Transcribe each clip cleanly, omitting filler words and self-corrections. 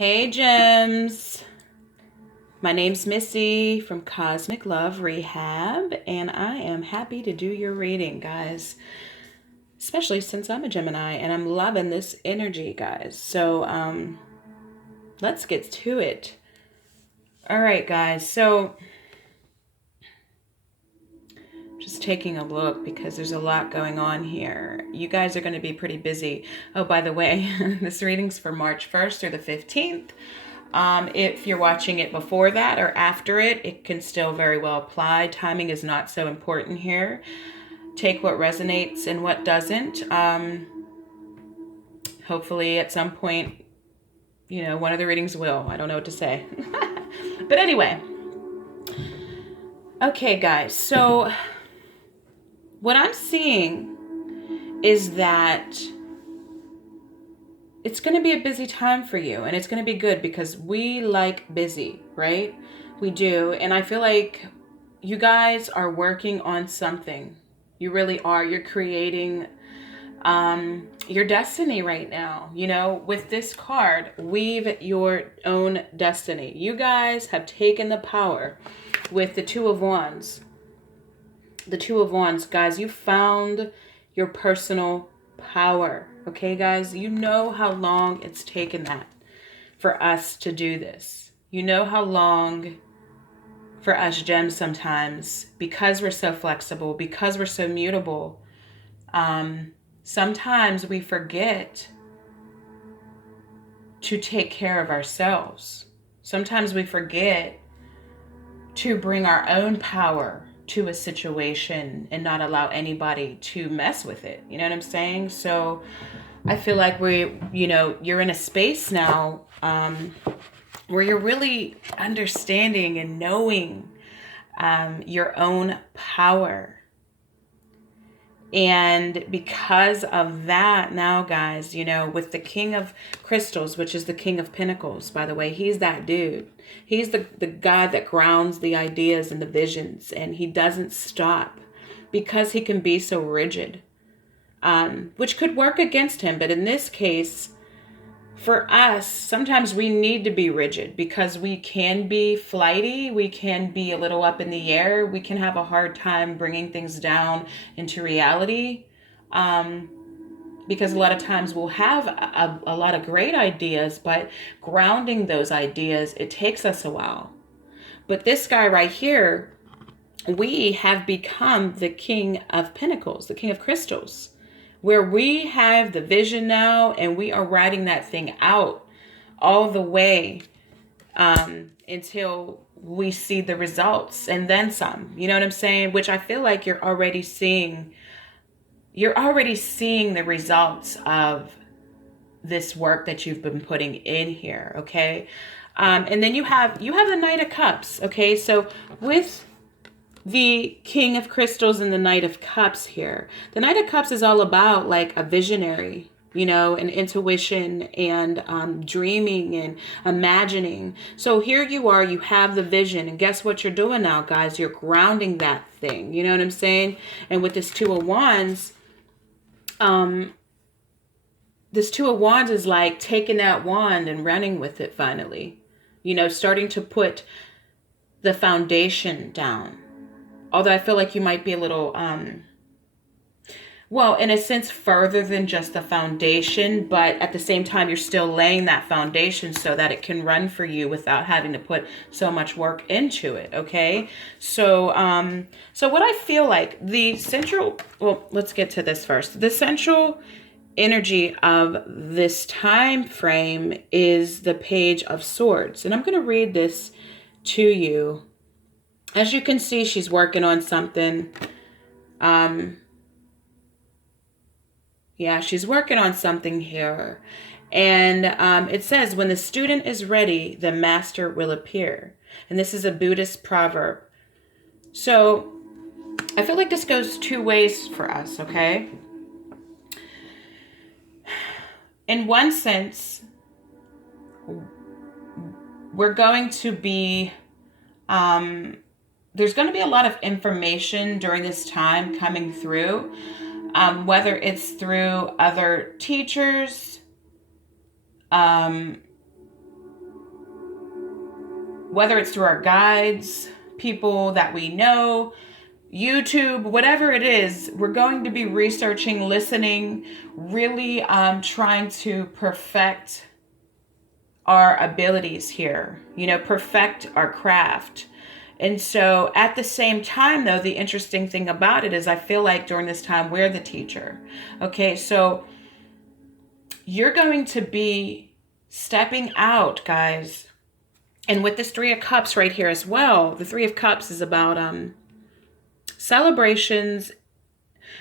Hey, gems. My name's Missy from Cosmic Love Rehab, and I am happy to do your reading, guys. Especially since I'm a Gemini and I'm loving this energy, guys. So, let's get to it. All right, guys. So, just taking a look because there's a lot going on here. You guys are going to be pretty busy. Oh, by the way, this reading's for March 1st through the 15th. If you're watching it before that or after it, it can still very well apply. Timing is not so important here. Take what resonates and what doesn't. Hopefully at some point, one of the readings will. I don't know what to say. But anyway. Okay, guys. So what I'm seeing is that it's going to be a busy time for you, and it's going to be good because we like busy, right? We do. And I feel like you guys are working on something. You really are. You're creating your destiny right now. With this card, weave your own destiny. You guys have taken the power with the Two of Wands. The Two of Wands, guys, you found your personal power. Okay, guys, you know how long it's taken that for us to do this. You know how long for us gems sometimes, because we're so flexible, because we're so mutable, sometimes we forget to take care of ourselves. Sometimes we forget to bring our own power to a situation and not allow anybody to mess with it. You know what I'm saying? So I feel like you're in a space now where you're really understanding and knowing your own power. And because of that now, guys, with the King of Crystals, which is the King of Pentacles, by the way, he's that dude. He's the God that grounds the ideas and the visions, and he doesn't stop because he can be so rigid, which could work against him. But in this case, for us, sometimes we need to be rigid because we can be flighty. We can be a little up in the air. We can have a hard time bringing things down into reality. Because a lot of times we'll have a lot of great ideas, but grounding those ideas, it takes us a while. But this guy right here, we have become the King of Pentacles, the King of Crystals, where we have the vision now and we are writing that thing out all the way until we see the results and then some. You know what I'm saying? Which I feel like you're already seeing the results of this work that you've been putting in here, okay? And then you have the Knight of Cups, okay? So with the King of Crystals and the Knight of Cups here, the Knight of Cups is all about like a visionary, and intuition and dreaming and imagining. So here you are, you have the vision, and guess what you're doing now, guys? You're grounding that thing, you know what I'm saying? And with this Two of Wands, this Two of Wands is like taking that wand and running with it finally, starting to put the foundation down. Although I feel like you might be a little, in a sense, further than just the foundation, but at the same time, you're still laying that foundation so that it can run for you without having to put so much work into it, okay? So what I feel like let's get to this first. The central energy of this time frame is the Page of Swords, and I'm going to read this to you. As you can see, she's working on something. She's working on something here. And it says, when the student is ready, the master will appear. And this is a Buddhist proverb. So I feel like this goes two ways for us, okay? In one sense, we're going to be... there's going to be a lot of information during this time coming through, whether it's through other teachers, whether it's through our guides, people that we know, YouTube, whatever it is, we're going to be researching, listening, really trying to perfect our abilities here, perfect our craft. And so at the same time, though, the interesting thing about it is I feel like during this time, we're the teacher. Okay, so you're going to be stepping out, guys. And with this Three of Cups right here as well, the Three of Cups is about celebrations.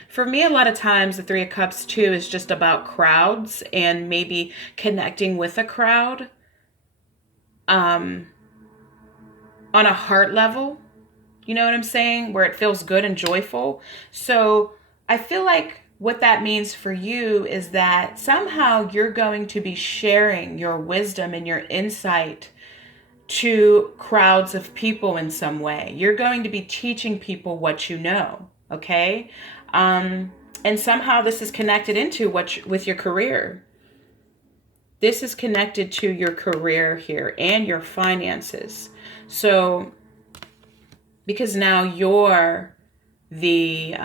For me, a lot of times the Three of Cups too is just about crowds and maybe connecting with a crowd on a heart level. You know what I'm saying? Where it feels good and joyful. So I feel like what that means for you is that somehow you're going to be sharing your wisdom and your insight to crowds of people in some way. You're going to be teaching people what you know, okay? And somehow this is connected into with your career. This is connected to your career here and your finances. So, because now you're the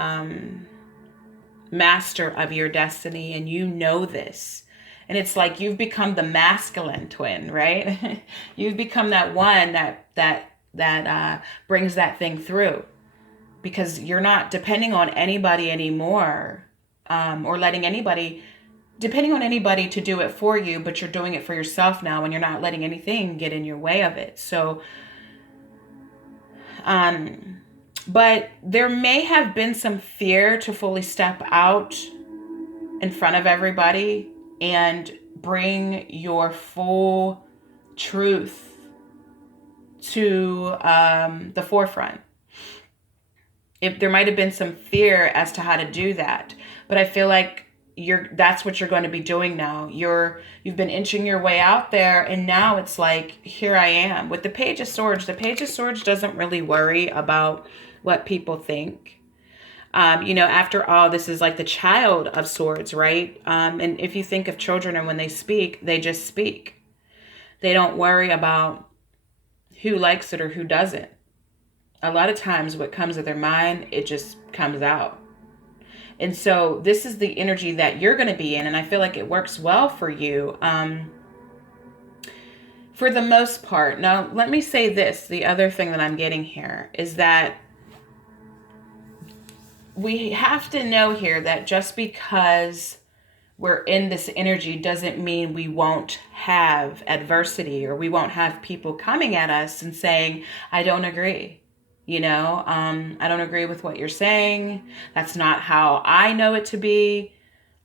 master of your destiny and you know this. And it's like you've become the masculine twin, right? You've become that one that brings that thing through, because you're not depending on anybody anymore, or depending on anybody to do it for you, but you're doing it for yourself now, and you're not letting anything get in your way of it. So, but there may have been some fear to fully step out in front of everybody and bring your full truth to the forefront. If there might have been some fear as to how to do that, but I feel like that's what you're going to be doing now. You've been inching your way out there, and now it's like, here I am with the Page of Swords. The Page of Swords doesn't really worry about what people think. After all, this is like the Child of Swords, right? And if you think of children, and when they speak, they just speak. They don't worry about who likes it or who doesn't. A lot of times what comes to their mind, it just comes out. And so this is the energy that you're going to be in. And I feel like it works well for you for the most part. Now, let me say this. The other thing that I'm getting here is that we have to know here that just because we're in this energy doesn't mean we won't have adversity, or we won't have people coming at us and saying, I don't agree. I don't agree with what you're saying. That's not how I know it to be.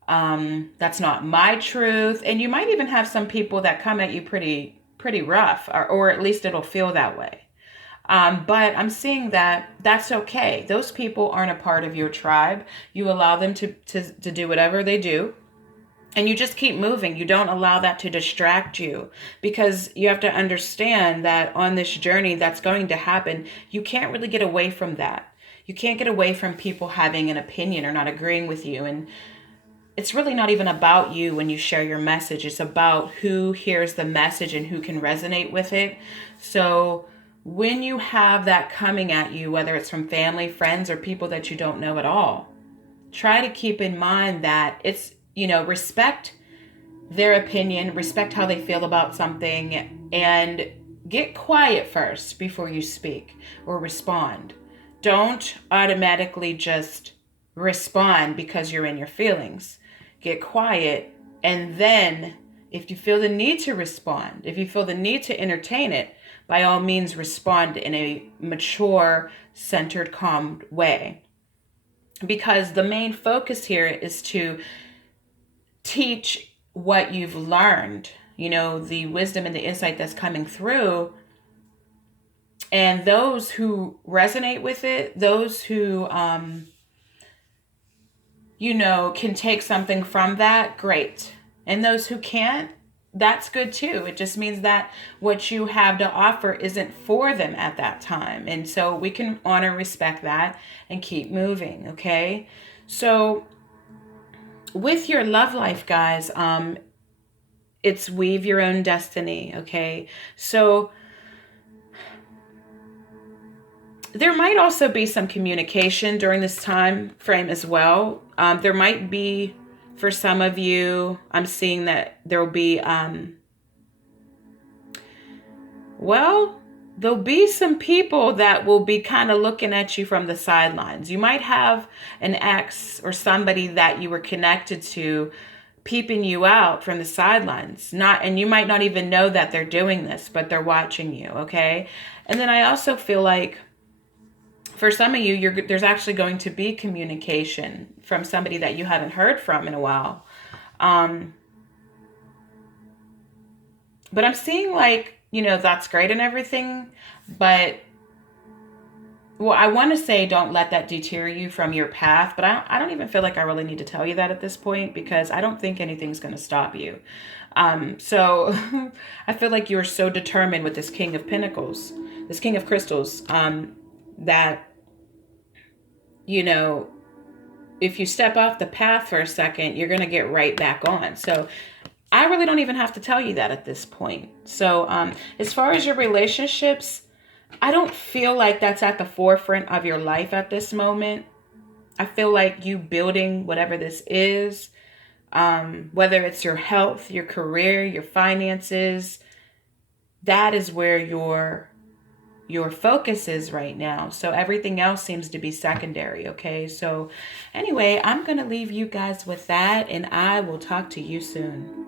That's not my truth. And you might even have some people that come at you pretty rough, or at least it'll feel that way. But I'm seeing that that's okay. Those people aren't a part of your tribe. You allow them to do whatever they do. And you just keep moving. You don't allow that to distract you, because you have to understand that on this journey that's going to happen, you can't really get away from that. You can't get away from people having an opinion or not agreeing with you. And it's really not even about you when you share your message. It's about who hears the message and who can resonate with it. So when you have that coming at you, whether it's from family, friends, or people that you don't know at all, try to keep in mind that it's, respect their opinion, respect how they feel about something, and get quiet first before you speak or respond. Don't automatically just respond because you're in your feelings. Get quiet, and then if you feel the need to respond, if you feel the need to entertain it, by all means respond in a mature, centered, calm way. Because the main focus here is to teach what you've learned, the wisdom and the insight that's coming through. And those who resonate with it, those who, can take something from that, great. And those who can't, that's good too. It just means that what you have to offer isn't for them at that time. And so we can honor, respect that, and keep moving, okay? So with your love life, guys, it's weave your own destiny, okay? So There might also be some communication during this time frame as well. There might be, for some of you, I'm seeing that there will be, well, there'll be some people that will be kind of looking at you from the sidelines. You might have an ex or somebody that you were connected to peeping you out from the sidelines. Not, and you might not even know that they're doing this, but they're watching you, okay? And then I also feel like for some of you, there's actually going to be communication from somebody that you haven't heard from in a while. But I'm seeing like, that's great and everything, but well, I want to say don't let that deter you from your path, but I don't even feel like I really need to tell you that at this point because I don't think anything's going to stop you. So I feel like you're so determined with this King of Pentacles, this King of Crystals, that, if you step off the path for a second, you're going to get right back on. So I really don't even have to tell you that at this point. So as far as your relationships, I don't feel like that's at the forefront of your life at this moment. I feel like you building whatever this is, whether it's your health, your career, your finances, that is where your focus is right now. So everything else seems to be secondary, okay? So anyway, I'm going to leave you guys with that, and I will talk to you soon.